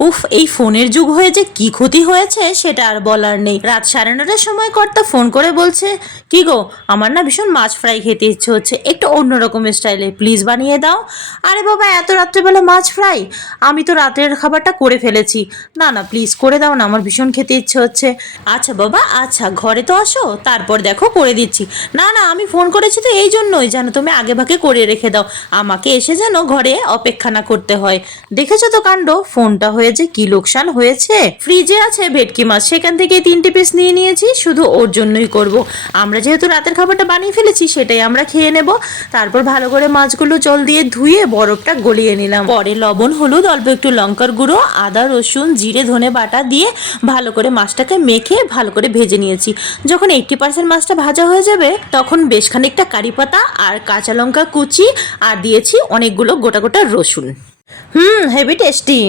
উফ, এই ফোনের যুগ হয়ে যে কি ক্ষতি হয়েছে সেটা আর বলার নেই। রাত 9:30টার সময় কর্তা ফোন করে বলছে, কি গো, আমার না ভীষণ মাছ ফ্রাই খেতে ইচ্ছে হচ্ছে, একটু অন্যরকম স্টাইলে প্লিজ বানিয়ে দাও। আরে বাবা, এত রাত্রেবেলা মাছ ফ্রাই? আমি তো রাতের খাবারটা করে ফেলেছি। না না, প্লিজ করে দাও না, আমার ভীষণ খেতে ইচ্ছে হচ্ছে। আচ্ছা বাবা, আচ্ছা ঘরে তো আসো, তারপর দেখো করে দিচ্ছি। না না, আমি ফোন করেছি তো এই জন্যই, যেন তুমি আগে ভাগে করে রেখে দাও, আমাকে এসে যেন ঘরে অপেক্ষা না করতে হয়। দেখেছো তো কাণ্ড, ফোনটা হয়ে যে কি লোকসান হয়েছে। ফ্রিজে আছে ভেটকি মাছ, সেখান থেকে 3টে পিস নিয়ে নিয়েছি, শুধু ওর জন্যই করব। আমরা যেহেতু রাতের খাবারটা বানিয়ে ফেলেছি, সেটাই আমরা খেয়ে নেব। তারপর ভালো করে মাছগুলো জল দিয়ে ধুয়ে বরফটা গলিয়ে নিলাম। পরে লবণ, হলুদ, অল্প একটু লঙ্কার গুঁড়ো, আদা, রসুন, জিরে, ধনে বাটা দিয়ে ভালো করে মাছটাকে মেখে ভালো করে ভেজে নিয়েছি। যখন 80% মাছটা ভাজা হয়ে যাবে, তখন বেশ খানিকটা কারি পাতা আর কাঁচা লঙ্কা কুচি আর দিয়েছি অনেকগুলো গোটা গোটা রসুন। Heavy tasty.